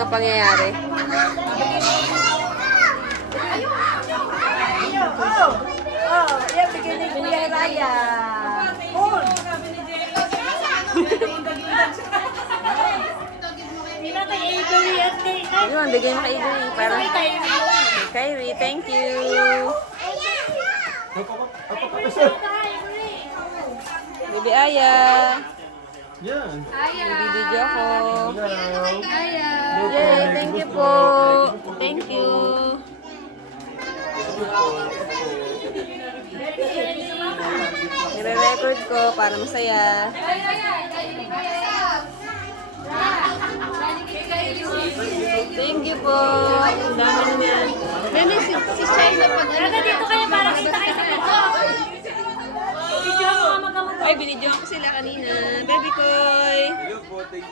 Ang pangyayari. Yan, bigyan ni Kuya Raya. Cool. Yun, bigay mo kay Iboy. Para kay Kyrie, thank you. Baby Aya. Yan. Nabibidyo ako. Yay, thank you po. Thank you. Nire-record ko para masaya. Thank you po. Ang dami niya. Nene, si Shai na pag... Dito kayo para kita kayo sa dito. Video mo nga mag-amag. Ay, binidyo ko sila kanina. Baby Koy. Thank you po. Babe.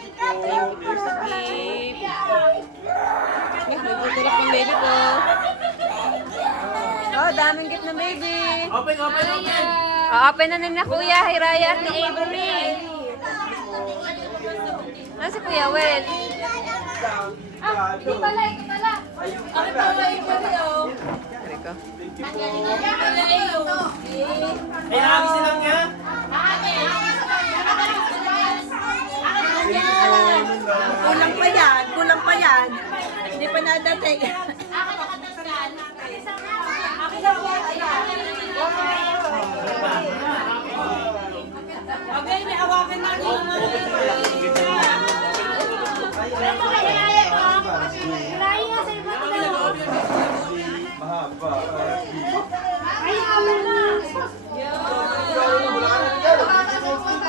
Nagtutulak ng baby ko. Oh, daming gift na baby. Open. Open na na Kuya Hiraya at ni Avery. Nasa Kuya Wel? Ito pala. Ako pala yung video. Hari ko. Ay, nakabis na lang niya. Kulang pa yan. Hindi pa nadating. Okay, may awakan na rin. Mahaba.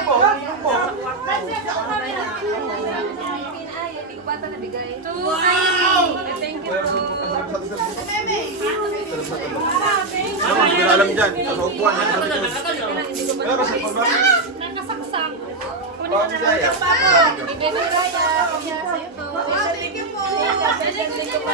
Thank you po. Hindi ko alam dyan. Sa upuan. Pero sa pababa. Nakasaksak. Pababa siya. Baby Hiraya, kuya sa'yo to. Thank you po. Thank you po.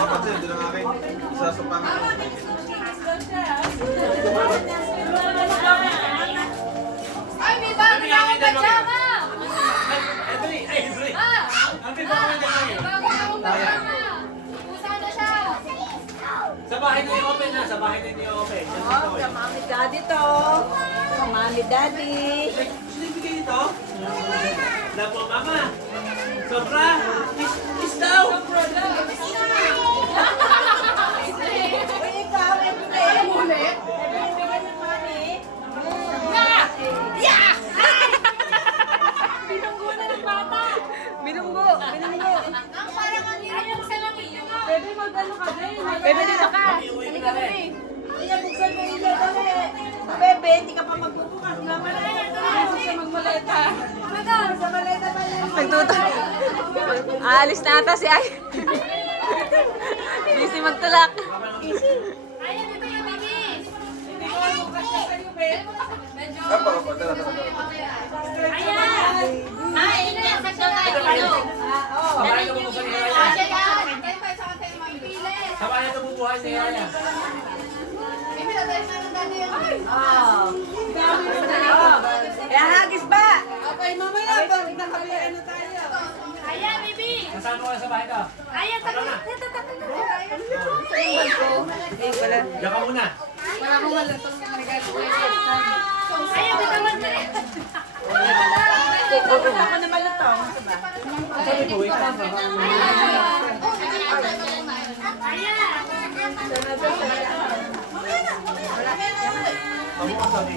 Dapat sa'yo, doon ang akin. Isa sa pangalaman. Ay, may bago na akong pajama! Bago na akong pajama! Ipusa na siya! Sa bahay na i-open na, sa bahay na i-open. Oh, sa mami daddy to. Sa mami daddy. Sino yung bigay nito? Wala po, mama. Sobra. Kiss daw. Uy, ikaw, may ulit. Bibigyan ng mami. Yeah! Binunggo na ng bata. Binunggo. Ang parang ang hirap sa langit mo. Bebe, mag-ano ka din? Bebe, dito ka. Halika mo rin. Kaya buksan mo yung dali. Bebe, hindi ka pa magbubukas. Laman na yan. Sa magmaleta. Sa maleta pa yan. Nagtuto. Aalis na ata si Ay. Busy magtulak. Ayan, ito yung mami. Ayan. Ay, ito yung sa tayo. Sa bahay na bubuksan ni Yaya. Ayan. Sa bahay na bubuhay ni Yaya. Kaya hagis ba? Okay, mamaya ba? Nakabihan na tayo. Ayan, baby. Kasama ko sa bahay ka. Ayan, tagal. Ayun pala. Diyan ka muna. Ayan, bitawan na rin. Ako na malutong. Sabi ko, wait lang. Ayan. Tama ka sabi.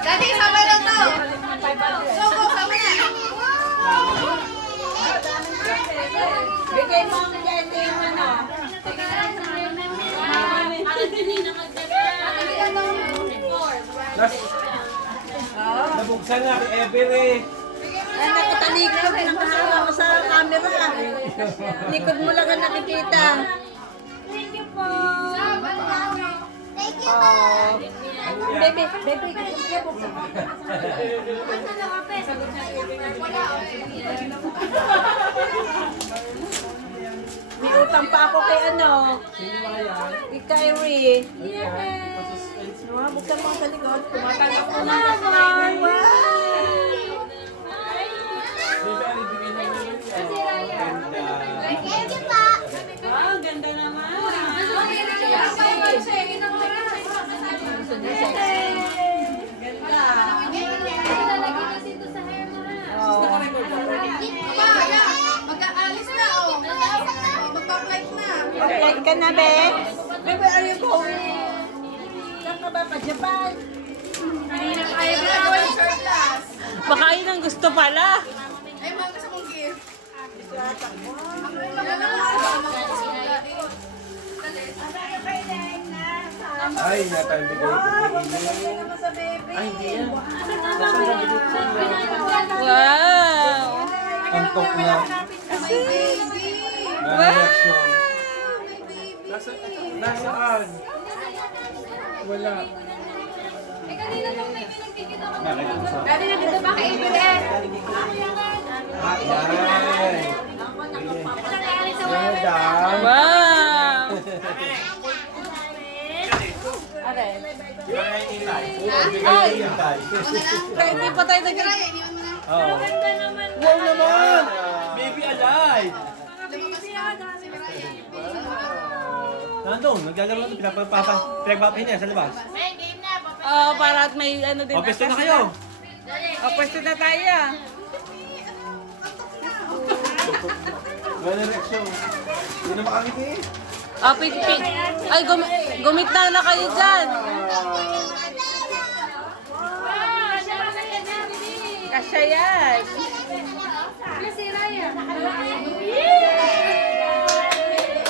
Daddy, sabay lang to. So, go, sama na. Bigay mo ang daddy yung ano. Last. Nabuksan na kay Every. Ay, nakatalikod. Nakahawa ko sa camera. Likod mo lang ang nakikita. Thank you po. Baby, baby. May utang pa ako kay ano. Kay Kyrie. Buksan mo sa likod. Tumatanggap ko na naman. Wow, ganda naman. Mag-aalis na, oh. Magpa-flight na. Okay, ka na, be? Be, where are you going? Saan ka ba? Pa-Japan? Ay, wala yung surplus. Baka yun ang gusto pala. Ay, mga gusto mong gift. Ay, natay bigay ko. Ay, hindi yan. Wow! Antok na. Baby! Na reaction. Nasaan? Wala. Nakita ko sa... Kanina dito ba kay Ibres? Ay! Madam! Wow! Bigay ko tay. Kaya hindi pa tayo nag- Oo. Wow naman! Baby alive! Nandun, naglalaro na pinagpapahinga sa labas. Oo, para at may ano din. O, pesto na kayo! O, pwesto na tayo. Wala reaction. Hindi na makangiti eh. Pik. Ay, gumit na kayo dyan. Kasya yan.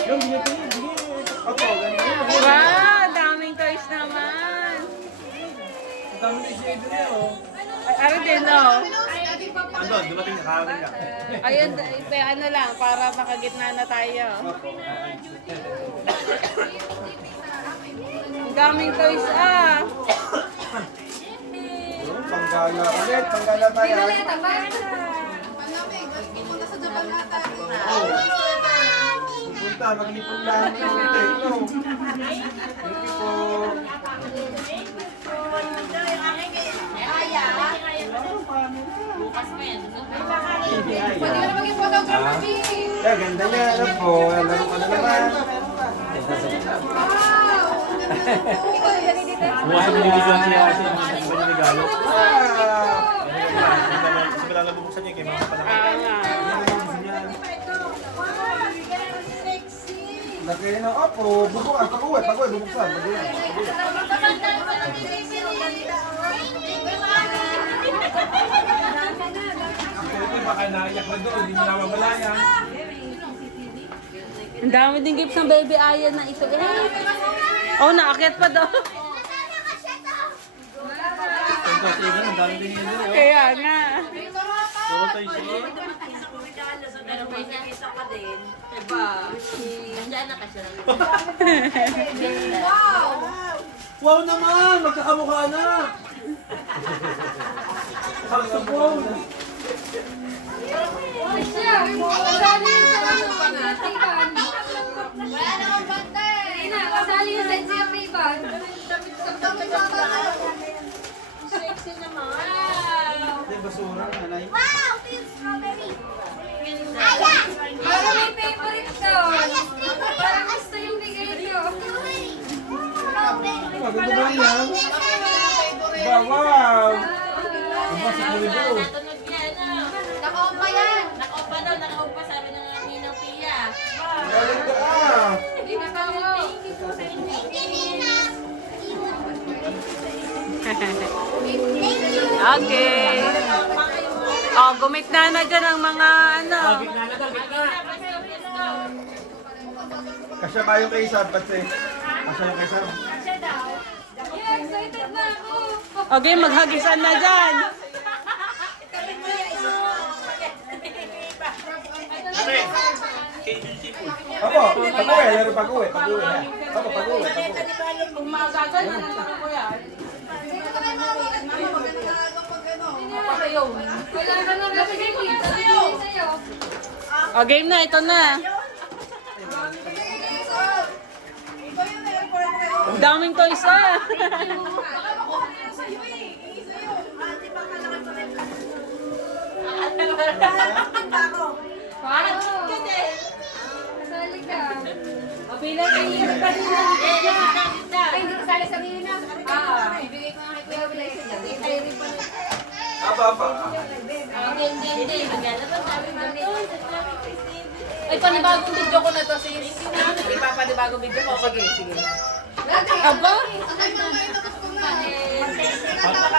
Yung binigay, binigay. Opo, ganito. Wow, daming toys naman. Ang dami ni si Adrian, oh. Ano din, no? Andun, dumating na kawin ka. Ayun, ano lang, para makagitna na tayo. Ang daming toys, Panggala ulit, panggala tayo. Oo. Pupunta, maglipon lang. Thank you. Thank you po. Yeah, ganda niya. Ano po? Laro ka na naman. Bukas ang binibigyan siya kasi ang regalo. Kasi wala na bubuksan niya kay mga pala. Laki na. Opo, bubukas. Pag-uwi, bubuksan. Mag-uwi. Ito baka naiyak na doon, hindi mo namamalayan. Ang dami din gifts ng baby Aya na ito. Oh, naakyat pa daw. Ito sa iba, ang dami din yun. Kaya nga. Puro tayo siya. Wow naman! Magkakamukha na! Saksapong! Wala naman bantay. Kasali yung sensi of ribbon. Sexy naman. Hindi, basura. Nanay. Wow! Pink strawberry. Parang may favorite ko. Parang gusto yung bigay ko. Maganda ba yan? Wow! Ang sa kulido. Naka-opa yan. Naka-opa daw, naka-opa sabi ng Ninang Pia. Maganda ah! Hindi na ako. Okay. Oh, gumit na dyan ang mga ano. Kasya ba yung kay Sam? Kasi kasya yung kay Sam. Okay, maghagisan na dyan. Opo, pag-uwi. Laro pag-uwi. Pag-uwi na. Opo, pag-uwi. Kung magagal na lang ako yan. O, game na. Ito na. Ang daming toys ah. Parang cute eh. Mabilang kayo yung kanina. Ay, hindi ko sali sa nina. Bibigay ko nga kay Kuya Bilay sa dyan. Ay, rin pa na. Apa. Hindi. Maglalabas sabi mo doon. Ay, panibagong video ko na to. Sis. Ipapanibagong video ko. Sige. Aba?